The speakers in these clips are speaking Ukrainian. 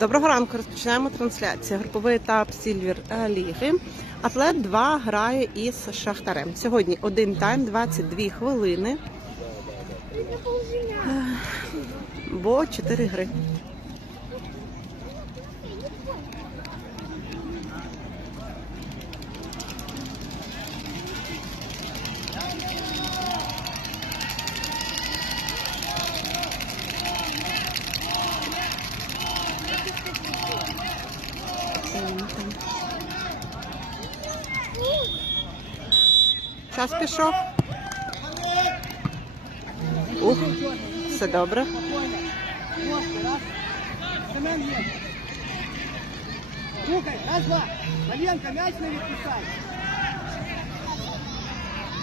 Доброго ранку. Розпочинаємо трансляцію. Груповий етап Сільвір Ліги. Атлет 2 грає із Шахтарем. Сьогодні один тайм, 22 хвилини. Е, Бо 4 гри. Час пішов. Ух, все добре. Семен є. Рухай, раз, два. Маленко, м'яч не відпускай.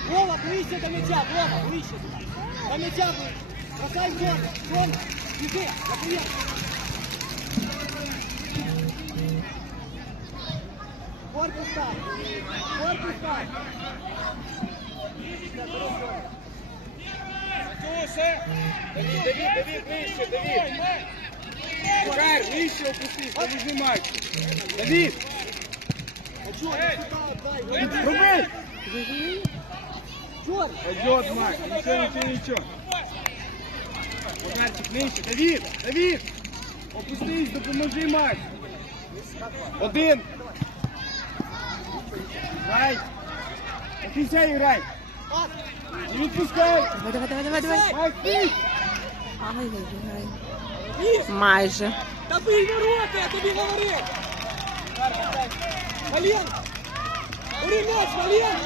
Вова, ближче до м'яча, Вова, ближче сюди. До м'яча ближче. Бросай в зону. Зону. Біжи, наприєм. Корпус став. Корпус став. Давид, Давид, Давид, вище, Давид. Макар, вище опустись, не вижимай. Давид, А чого? Не сюди, отдай. руби. Чорт. Пойдет, Макс, ничего, ничего, ничего. Макарчик, нижче, Давид, Давид. Опустись, допоможи, Макс. Один. Грай. До кінця грай. Не відпускай. Давай, давай, давай, давай, давай. Макс, ти. Ай-яй-яй. Майже. Та бий ворота, я тобі говорив! Вален! Бери м'яч, Вален!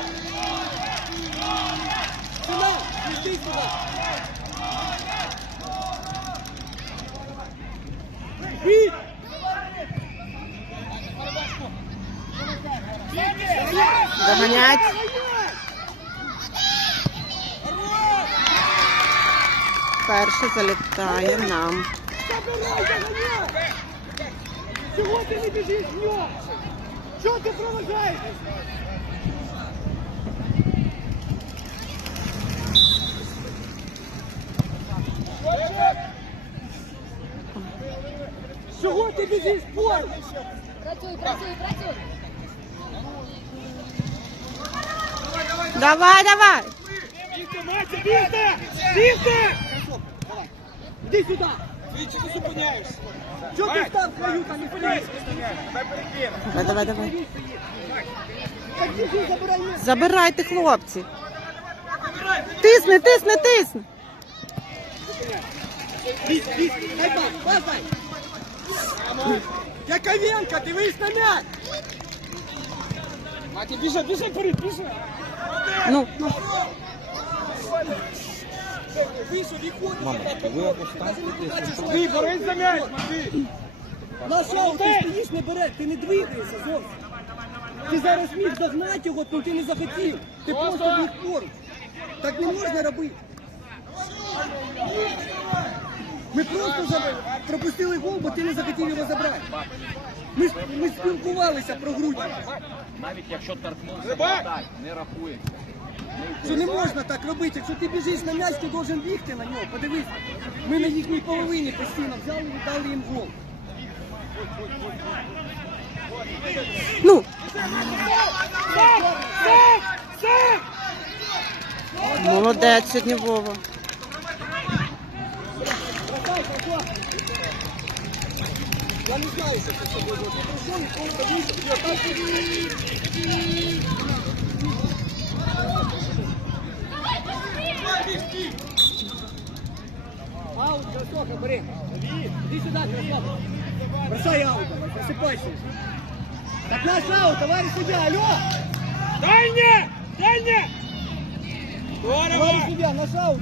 Семен, іди сюди! Бій! Доганять. Перший залітає нам. Забирай, заганяй! Чого ти не біжиш в нього? Чого ти проважаєш? Чого ти біжиш поруч? Працюй, працюй, працюй. Давай, давай. Бігте, Матя, бігте! Бігте! Іди сюди! Ти чи ти зупиняєшся? Чого ти став свою там не поліз? Давай, давай, давай. Так біжи, забирай м'яч! Забирайте, хлопці. Тисни, тисни, тисни. Лізь, лізь, дай пас, пас дай! Яковенко, дивись на м'яч! Матя, біжи, біжи, вперед, біжи. Ну, ну. Вийшов, виходить! Мама, Ти борись за м'яч, Матвій. На ти стоїш, не береш, ти не двигаєшся зовсім. Ти зараз міг догнати його, але ти не захотів. Ти просто біг поруч. Так не можна робити. Ми просто пропустили гол, бо ти не захотів його забрати. Ми, ми спілкувалися про грудь. Навіть якщо торкнувся, не рахується. Що не можна так робити. Якщо ти біжиш на м'яч, ти должен бігти на нього. Подивись, ми на їхній половині постійно взяли і дали їм гол. Ну, молодець сьогодні Вова. Я не знаю, що це було. Я прийшов і Аут, Жорстока, блин. Иди сюда, красавчик. Бросай аут, давай, просыпайся. Так наш аут, товарищ судья, алло! Дай мне! Дай мне! Здорово! Товарищ судья, наш аут.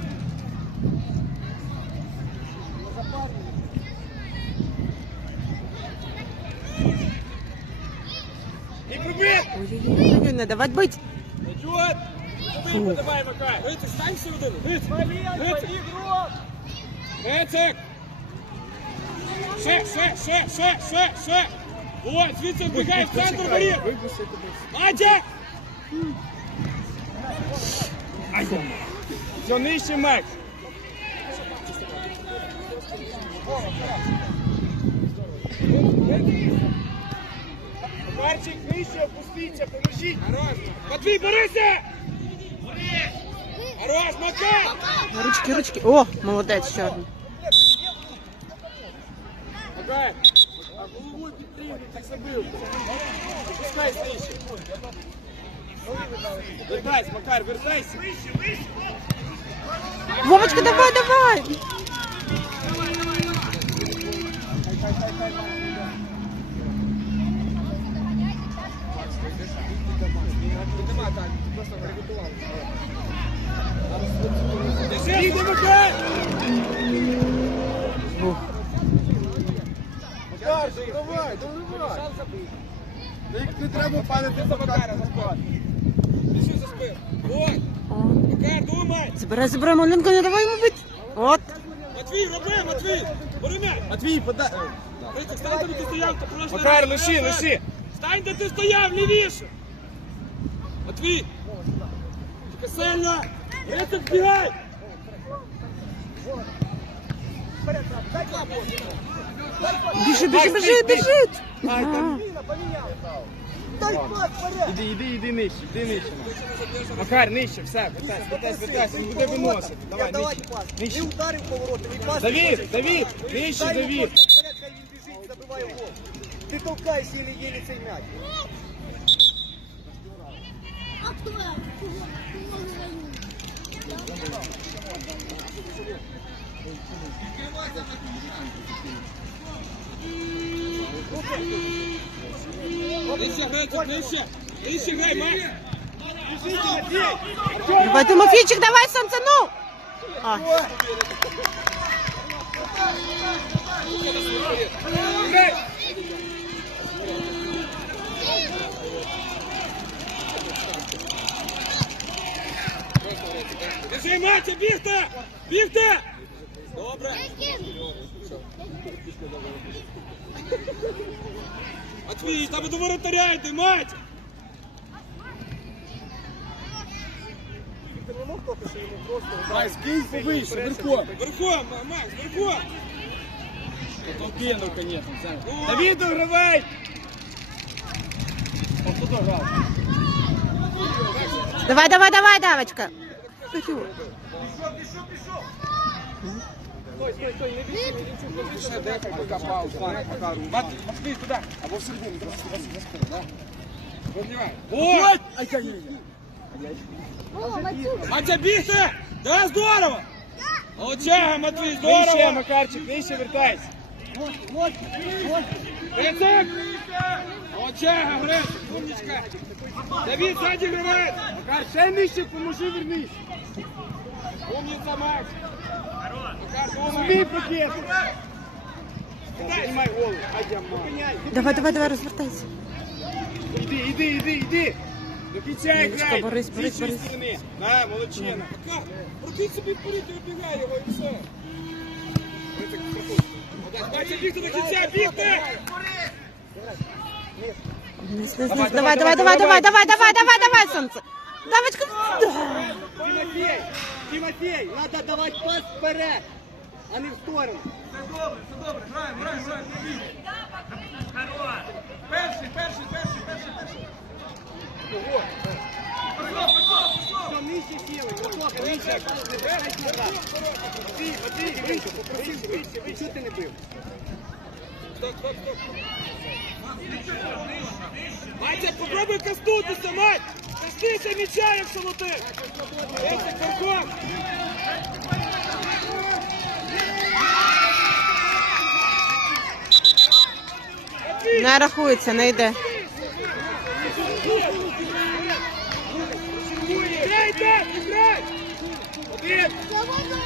Не давать быть! Идет! Вийди, давай, Макар! Вийти, стань всередину! Вийти! Гецик! Ще, ще, ще, ще, ще, ще! Ось, звідси вбігай в центр воріт! Надя! Все нижче, Макс! Марчик, нижче, опустіться, поможіть. Матвій, борися! Гаразд, Макар! Ручки, ручки. О, молодець, чорний. Макар! А головою підтримуй, так забив. Опускайся нижче. Вертайся, Макар, вертайся. Вовочка, давай, давай. Держи, Не треба падати за Макара, Біжи за спину. Вот, О, Макар, думай! Забирай, забирай, маленько, не давай йому бити. От. Матвій, роби, Матвій! Бери! Матвій, подай. Рицик, стань, де ти стояв, то прошлий Макар, лиши, лиши. Стань, де ти стояв, лівіше! Матвій! Тільки сильно! Рицик, бігай! Біжи, біжи, біжи, біжить. Ага. Іди, іди, іди нижче, іди нижче. Макар, нижче, все, питайся, питайся, питайся, він буде виносити. Давай, нижче. Нижче. Не ударив поворотом, і пас. Давід, Давід, нижче, Дай йому просто вперед, хай він біжить, забиває гол. Ти толкаєш єлі-єлі цей м'яч. Нижче, Грицик, нижче! Нижче грай, Марк! Давай, Тимофійчик, давай, сонце, ну. А, Грай! Держи, Матя, бігте! Бігте! Добре! Матвій, там до воротаря йди, мать! Ти не мог тільки, що йому просто повище, верхом. Верхом, Макс, верхом! То кинув, звісно, все. Давід, догравай! Ось тут грав. давай, давай, давай, давочка. Ще декай, поки пауза. Макару. Матвій, туди. Або в середину, трошки за спину, да? Матя, здорово! Молодчага, Матвій, Нижче, здорово! Макарчик, нижче вертайся. Грицик! Молодчага, Грицик, умничка! Давид, сзади гравець! Макар, ще нижче, поможи, вернись. Умниця, Макс! Змій пакет. Піднімай голову. Давай, давай, давай, розвертайся. Іди, іди, іди, іди. До кінця грай. Борис, Борис, Борис. сторони. Молодчина. Макар, собі вперед і його і все! Бігти до кінця, бігти! Давай, давай, давай, давай, давай, давай, давай, давай, сонце. Давочка. Тимофей, Тимофей, треба давати пас вперед, а не в сторону. Перший, перший, перший, перший, перший! Все, нижче сіли, високо, нижче. Не бегай сюди. Матвій, Матвій, вище, попросив, вище, вище. Чого ти не бив? Стоп, стоп, стоп! Матя, попробуй коснутися, мать! Коснися м'яча, якщо летиш! Грицик, верхом! Не рахується, не йде. Грай, так, грай! Один! Свобода.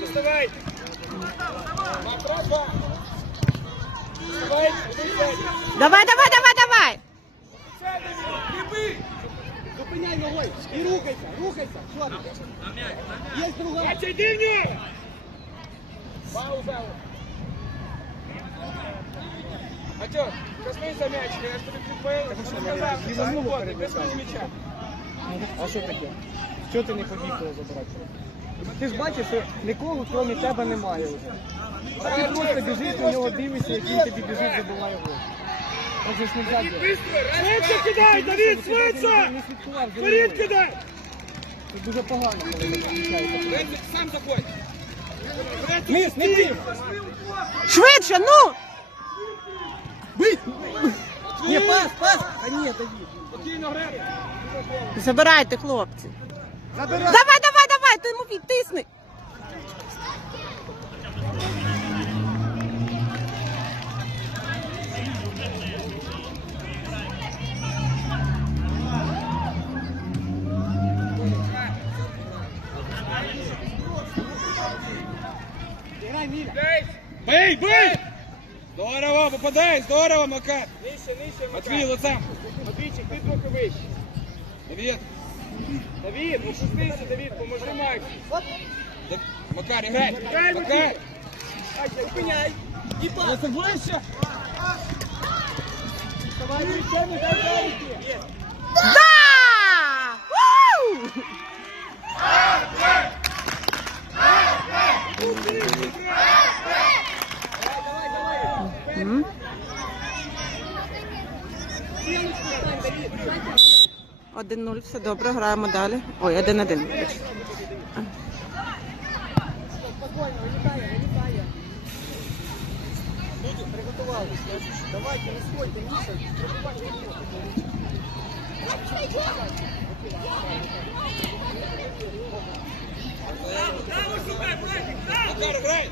Доставай! Направо! Доставай! Один сзади! Давай, давай, давай, давай. Гриби! Зупиняй ногою і рухайся, рухайся. Що ти? Є друга. Матя, йди в нього! Пауза! Матьо, я ж тобі підпоїв, що сказав, свободний, м'яча. А що таке? Що ти не побіг його забрати? Ти ж бачиш, що нікого крім тебе немає вже. А ти просто біжиш на нього, дивишся, як він тобі біжить, забуває гол. Так ж не взяти. Швидше кидай, Давід, швидше! Не Вперед кидай! Це дуже погано, не сам заходь. Низ, не бив! Швидше, ну! Ні, пас, пас! А ні, Греб. Забирайте, хлопці. Забирай! Давай, давай, давай, Тимофій, тисни. Бей, бей! Здорово, попадай, здорово, Макар. Нижче, нижче, Матвій, лицем. Матвійчик, ти трохи вище. Давід. Давід, опустися, Давід, поможи Максу. Да- Макар, играй. Макар. Зупиняй! І пас! Це ближче! Давай, ручами, дай руки! Да! Ву! М? Один нуль, все добре, граємо далі. Ой, один один. вибачте. Давайте, не стойте, Міша! Играй.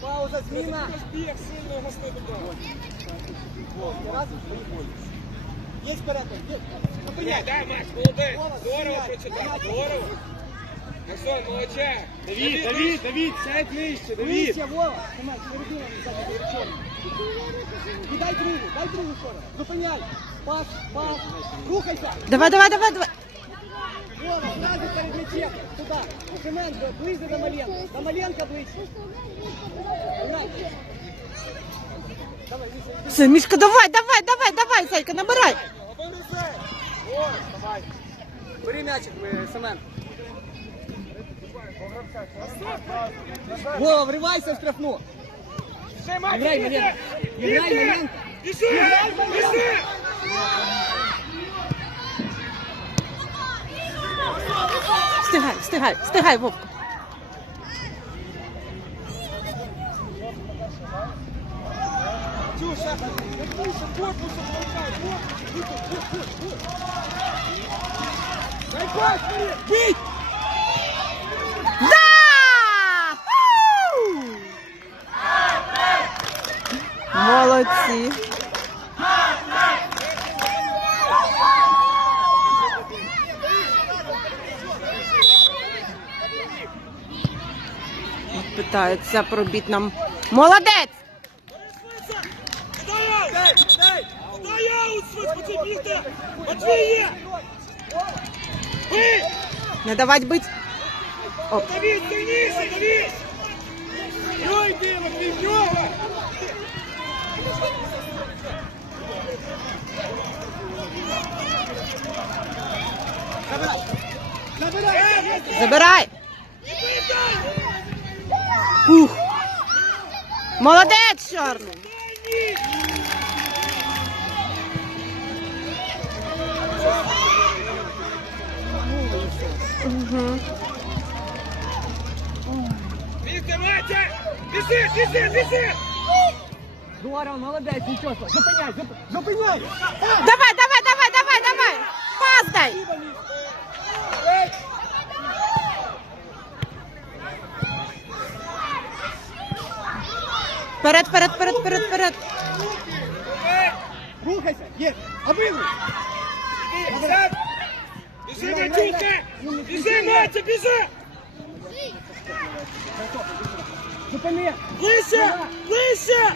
Пауза, зміна! Є! Зупиняй, дай, Макс, молодець. Здорово прочитав, здорово. Максон, молодча. Давід, Давід, Давід, сядь нижче, Давід. Вище, Вова! Тримай, середина, ззаді, чорний. І дай другу, дай другу скоро. Зупиняй. Пас, пас. Рухайся. Давай, давай, давай, давай. Вова, зразу перед м'ячем. Туди. Семен, ближче до Маленка. До Маленка ближче. Грай. Давай, Міша, йди. Все, Мішка, давай, давай, давай, давай, Зайка, набирай. Бери м'ячик, е, Семен. Вова, вривайся в штрафну. Играй. Маленко. Играй. Маленко. Біжи, біжи. Встигай, встигай, встигай, Вовка. Корпусом толкай. Дай пас. Бить! Да! Фу! Молодці. Питаються пробіть нам. Молодець! Не давать бить. Давід, сильніше, Давід! Йой, йди, Матвій, Забирай. Забирай. Ух. Молодець, чорний. Угу. Біжи, біжи! Молодець, нічого. Зупиняй, зупиняй. Давай, давай, давай, давай, давай. Пас дай. Вперед, вперед, вперед, вперед, вперед. Рухайся. Є. Обидві. Біжи, Матюха! Біжи, Матя, біжи! Зупини. Ближче! Ближче!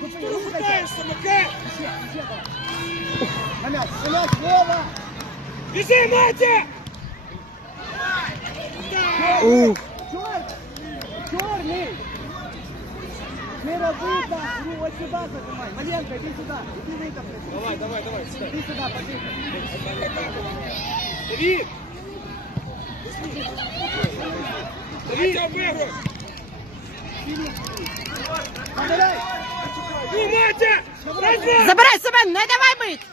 Зупини. Ти Рухайся. розпитаєшся, Макар! Ще, ще давай. На м'яч, на м'яч, Вова. Біжи, Матя! Ух. Не роби так, ну ось сюди зажимай. Маленька, іди сюди, іди вийди. Давай, давай, давай. Іди сюди, обыгрывай! Забирай. Ну, Матя! Разгон! Забирай себе, не давай бить!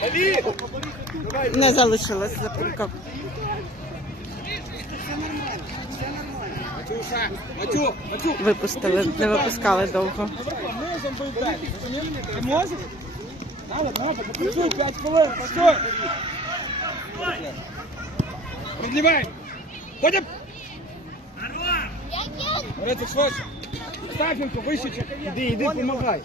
Давид! Не залишилась запинка. Випустили, не випускали довго. Можем был дать. Ты можешь? Надо, надо, покажи, 5 хвилин, постой! Продлеваем! Ходим! Рецик, швидше! Ставченко, вище. Іди, іди, помагай.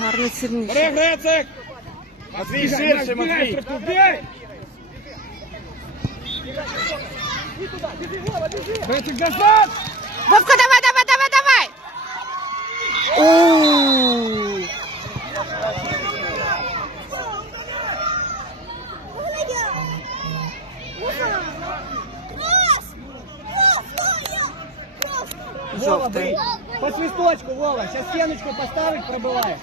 Гарно сильніше. Бери, Грецик! Матвій, ширше, Матвій. Бей! Грецик, назад! Вовка, давай, давай, давай, давай! У. Вова, бий. По свисточку, Вова. Сейчас стеночку поставить, пробивай.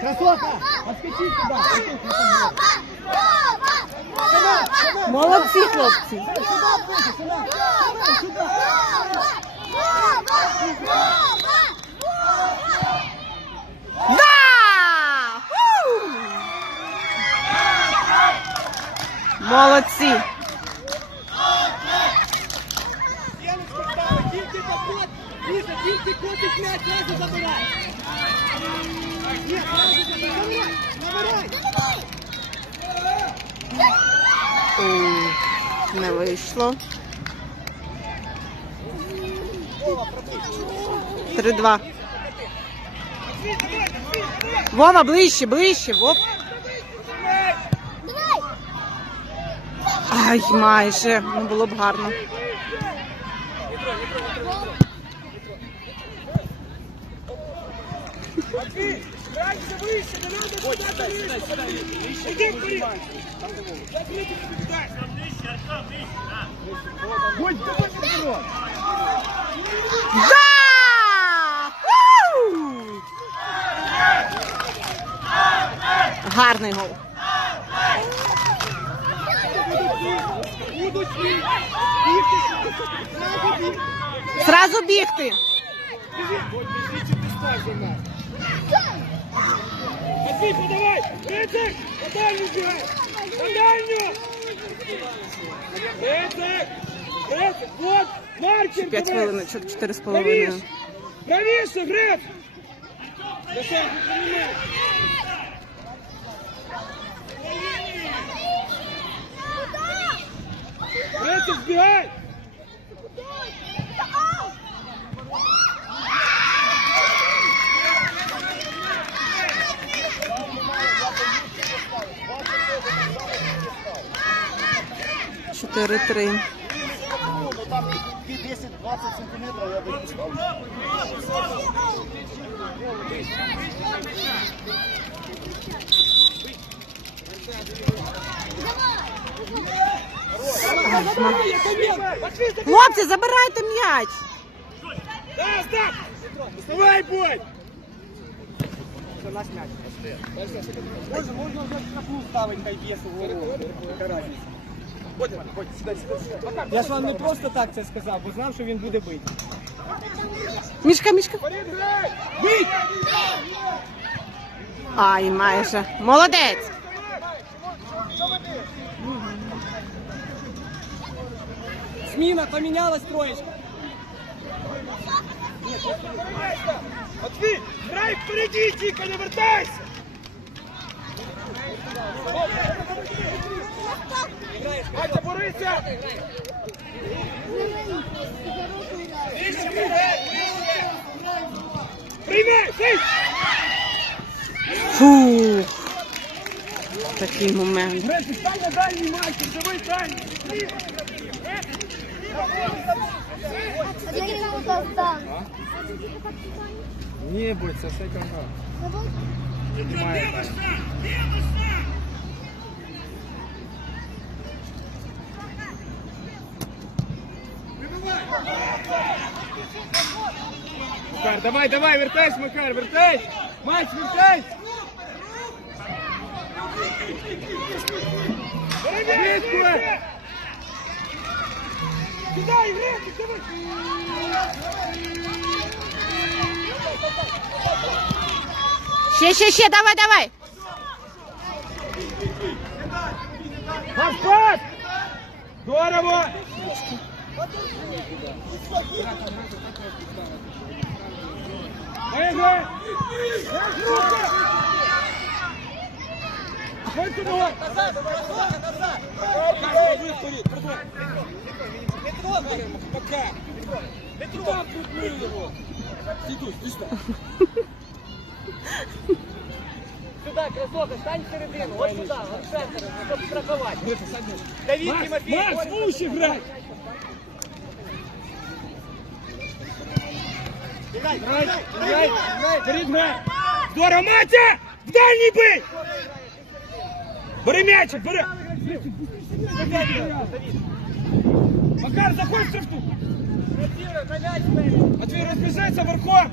Красота! Отскочи сюда. Молодці, хлопці. Да! Фу! Молодці. Кот. Міша, котик м'яч, сразу забирай. Ні, сразу забирай. Забирай. У, Не вийшло. 3-2. Вова, ближче, ближче. Вов. Ай, майже. Ну було б гарно. Грайся выше, не надо куда-то лезть. Иди вперед. Сейчас Витя тебе даст. Будь, давай вперед. Да! Гарний гол. Будуть бігти. Бігти. Сразу бігти. Зразу бігти. Матвей, подавай. Грецик, на дальню бегай. На дальню. Грецик. Грецик, вот. Маркер 5 давай. хвилиночок, 4 з Правіше. половиною. Правіше, Грец. Красавчик, принимай. Грецик, сбегай. Чотири три. Там 10-20 сантиметров я бы поставил. Хлопці, забирайте м'яч. Да, стоп. Вставай, бой. Це наш м'яч. Можна, можна вже штрафну ставити, хай б'є свого. Яка разниця? Я ж вам не просто так це сказав, бо знав, що він буде бити. Мішка, мішка. Бить! Ай, майже. Молодець. Зміна, помінялась троєчка. Матвей, грай впереди, тихо, не вертайся. Батя, борися. Фух. Такий момент. Грецик, стань на дальній мальчик, живий дальній. Ні, будь, це все контракт. Макар, давай, давай, вертайся, Макар, вертайся! Макс, вертайся! Швидко! Кидай, Грек, давай! Ще, ще, ще, давай, давай. Пас! Здорово! Виграй! Крутни його. Стій, стій, стій. Сюди, красотка, стань в середину, ось сюди, от в центр, щоб страхувати. Давид, Макс, Тимофей, Макс, ось в уші грай! Грай, грай, грай, вперед грай! Здорово, Матя! В дальній бий! Бери м'ячик, бери! Макар, заходь в штрафну! Матвій, розбіжайся верхом!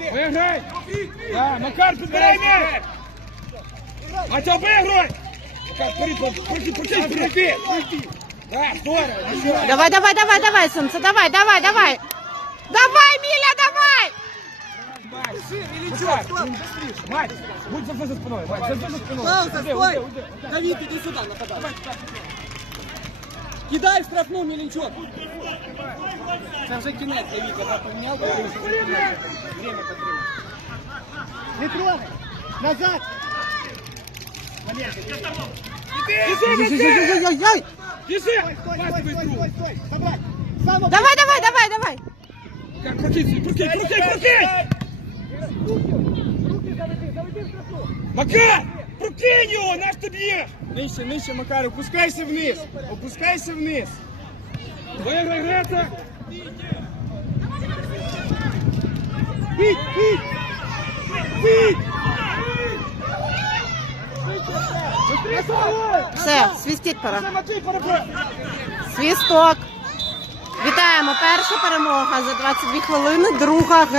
Виграй! Да, Макар, підбирай м'яч! Матя, виграй! Макар, вперед, пройди, пройди, пройди! Да, здорово! здорово. Давай, давай, давай, давай, сонце, давай, давай, давай. Давай, Міля, давай! Мать, будь за спиною, Мать, за спиною. Пауза, стой! Давид, иди сюда, нападай. Кидай в штрафну, Меленчук. Це вже кінець, Давид, я поміняв, тому що вже. Время потримай. Не трогай! Назад! Ой-ой-ой-ой-ой. Біжи! Тобі другу. Забрать! Сам Давай, давай, давай, давай. Руки заведи, заведи в штрафну. Макар! Прокинь його, наш ти б'єш! Нижче, нижче, Макар, опускайся вниз! Опускайся вниз! Виграй, Грета! Бить, бить! Бить! Все, свістіть пора. Свісток. Вітаємо. Перша перемога за 22 хвилини. Друга гра.